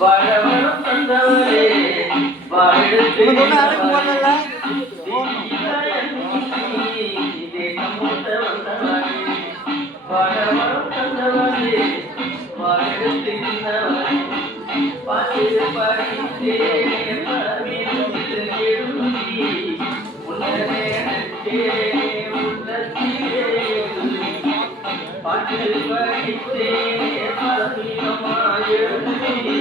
வாழவனம் தந்தவரே வாழெடுத்து வாழவனம் தந்தவரே வாழெடுத்து பாட்டு படித்தே பரவீரும் எழுதி உன்னதே உன்னத்திலே பாட்டு படித்தே பரவீரமாய் எழுதி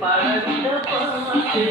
பரவிட பாட்டு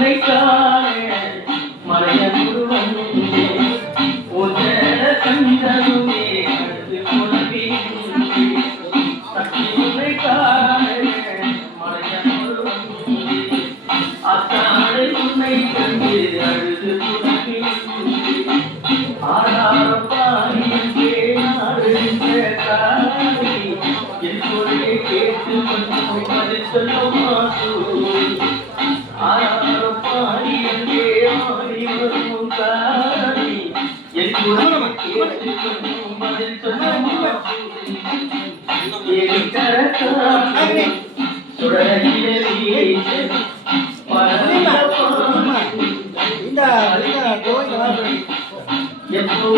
உன்னை காண மறையமுரு வந்தே உதர கண்டனுமே உணவி உன்னை காண மறையமுரு வந்தே அத்தாழை உன்னை கண்டு அழுது உணவி ஆறாரம் பாடியே காணி என் கொள்கை கேட்டு வந்து சொல்லுமா எப்போ